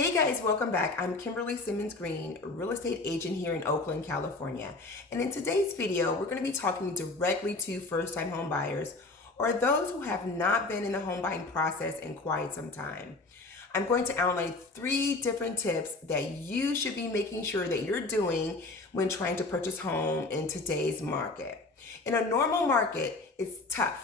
Hey guys, welcome back. I'm Kimberly Simmons Green, real estate agent here in Oakland, California. And in today's video, we're going to be talking directly to first-time home buyers or those who have not been in the home buying process in quite some time. I'm going to outline 3 different tips that you should be making sure that you're doing when trying to purchase home in today's market. In a normal market, it's tough.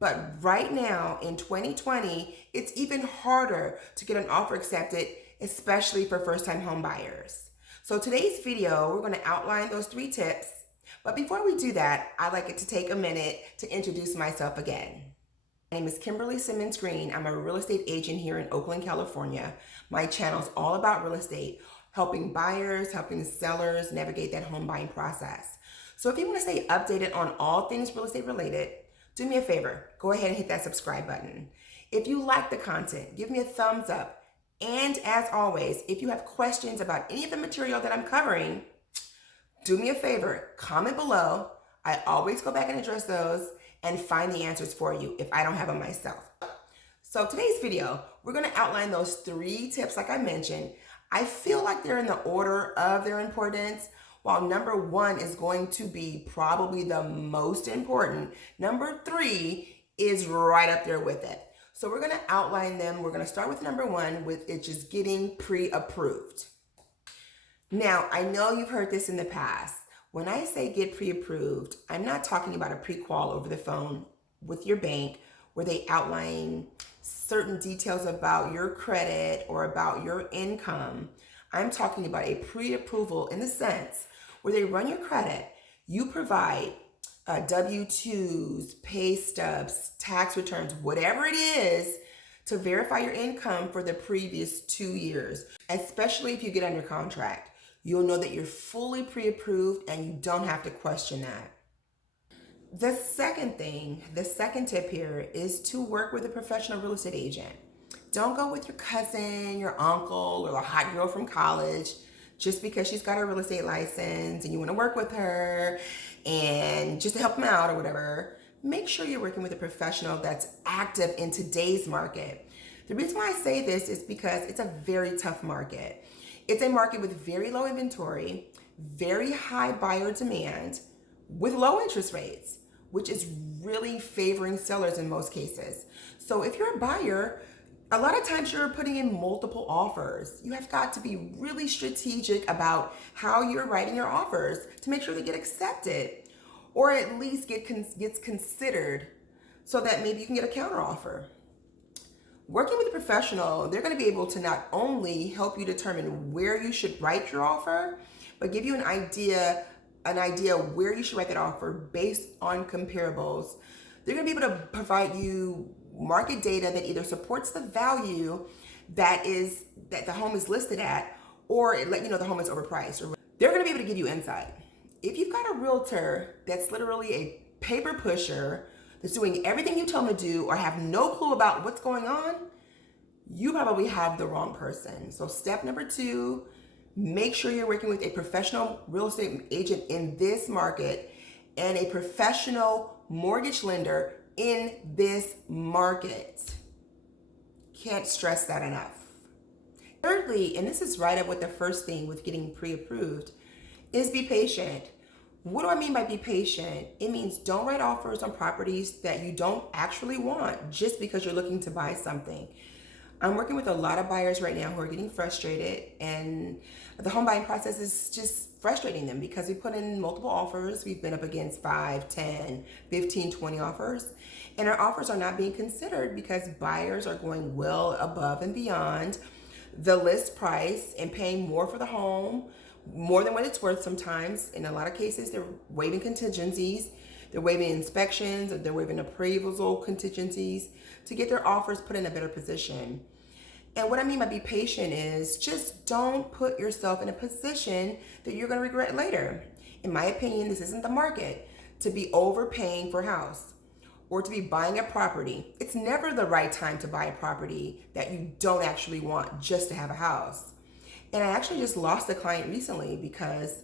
But right now in 2020, it's even harder to get an offer accepted, especially for first-time home buyers. So today's video, we're going to outline those 3 tips. But before we do that, I'd like it to take a minute to introduce myself again. My name is Kimberly Simmons Green. I'm a real estate agent here in Oakland, California. My channel is all about real estate, helping buyers, helping sellers navigate that home buying process. So if you want to stay updated on all things real estate related, do me a favor, go ahead and hit that subscribe button. If you like the content, give me a thumbs up. And as always, if you have questions about any of the material that I'm covering, do me a favor, comment below. I always go back and address those and find the answers for you if I don't have them myself. So today's video, we're gonna outline those 3 tips like I mentioned. I feel like they're in the order of their importance. While number 1 is going to be probably the most important, number 3 is right up there with it. So we're going to outline them. We're going to start with number 1, with it just getting pre-approved. Now, I know you've heard this in the past. When I say get pre-approved, I'm not talking about a pre-qual over the phone with your bank where they outline certain details about your credit or about your income. I'm talking about a pre-approval in the sense where they run your credit, you provide W-2s, pay stubs, tax returns, whatever it is to verify your income for the previous 2 years. Especially if you get under contract, you'll know that you're fully pre-approved and you don't have to question that. The second tip here is to work with a professional real estate agent. Don't go with your cousin, your uncle, or a hot girl from college just because she's got a real estate license and you want to work with her and just to help them out or whatever. Make sure you're working with a professional that's active in today's market. The reason why I say this is because it's a very tough market. It's a market with very low inventory, very high buyer demand, with low interest rates, which is really favoring sellers in most cases. So if you're a buyer, a lot of times you're putting in multiple offers. You have got to be really strategic about how you're writing your offers to make sure they get accepted or at least gets considered so that maybe you can get a counter offer. Working with a professional, they're going to be able to not only help you determine where you should write your offer, but give you an idea where you should write that offer based on comparables. They're going to be able to provide you market data that either supports the value that the home is listed at, or it let you know the home is overpriced. They're going to be able to give you insight. If you've got a realtor that's literally a paper pusher, that's doing everything you tell them to do or have no clue about what's going on, you probably have the wrong person. So step number 2, make sure you're working with a professional real estate agent in this market and a professional mortgage lender in this market. Can't stress that enough. Thirdly, and this is right up with the first thing with getting pre-approved, is be patient. What do I mean by be patient? It means don't write offers on properties that you don't actually want just because you're looking to buy something. I'm working with a lot of buyers right now who are getting frustrated, and the home buying process is just frustrating them because we put in multiple offers. We've been up against 5, 10, 15, 20 offers, and our offers are not being considered because buyers are going well above and beyond the list price and paying more for the home, more than what it's worth sometimes. In a lot of cases, they're waiving contingencies, they're waiving inspections, or they're waiving appraisal contingencies to get their offers put in a better position. And what I mean by be patient is just don't put yourself in a position that you're going to regret later. In my opinion, this isn't the market to be overpaying for a house or to be buying a property. It's never the right time to buy a property that you don't actually want just to have a house. And I actually just lost a client recently because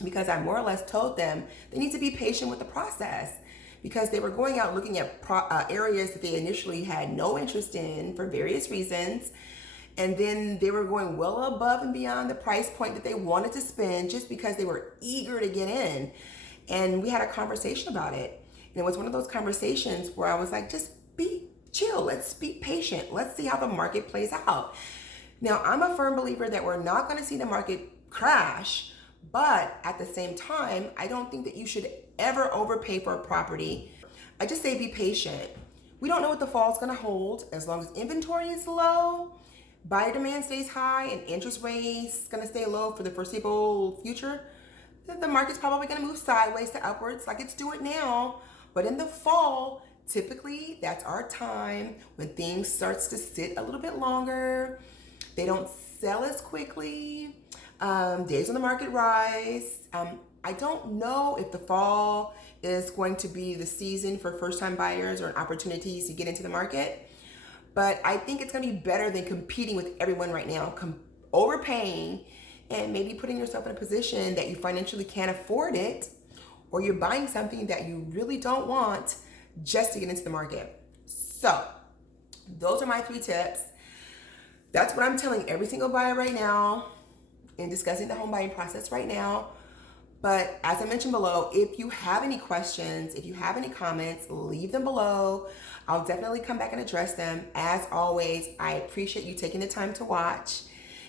I more or less told them they need to be patient with the process, because they were going out looking at areas that they initially had no interest in for various reasons, And then they were going well above and beyond the price point that they wanted to spend just because they were eager to get in. And we had a conversation about it. And it was one of those conversations where I was like, just be chill. Let's be patient. Let's see how the market plays out. Now, I'm a firm believer that we're not going to see the market crash, but at the same time, I don't think that you should ever overpay for a property. I just say be patient. We don't know what the fall is going to hold. As long as inventory is low, buyer demand stays high, and interest rates going to stay low for the foreseeable future, then the market's probably going to move sideways to upwards like it's doing now. But in the fall, typically that's our time when things starts to sit a little bit longer. They don't sell as quickly. Days on the market rise. I don't know if the fall is going to be the season for first-time buyers or opportunities to get into the market. But I think it's going to be better than competing with everyone right now, overpaying and maybe putting yourself in a position that you financially can't afford it, or you're buying something that you really don't want just to get into the market. So those are my 3 tips. That's what I'm telling every single buyer right now in discussing the home buying process right now. But as I mentioned below, if you have any questions, if you have any comments, leave them below. I'll definitely come back and address them. As always, I appreciate you taking the time to watch.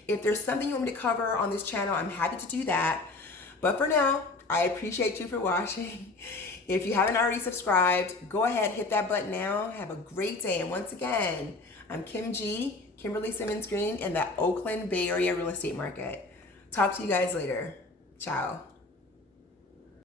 If there's something you want me to cover on this channel, I'm happy to do that. But for now, I appreciate you for watching. If you haven't already subscribed, go ahead, hit that button now. Have a great day. And once again, I'm Kimberly Simmons Green in the Oakland Bay Area real estate market. Talk to you guys later. Ciao.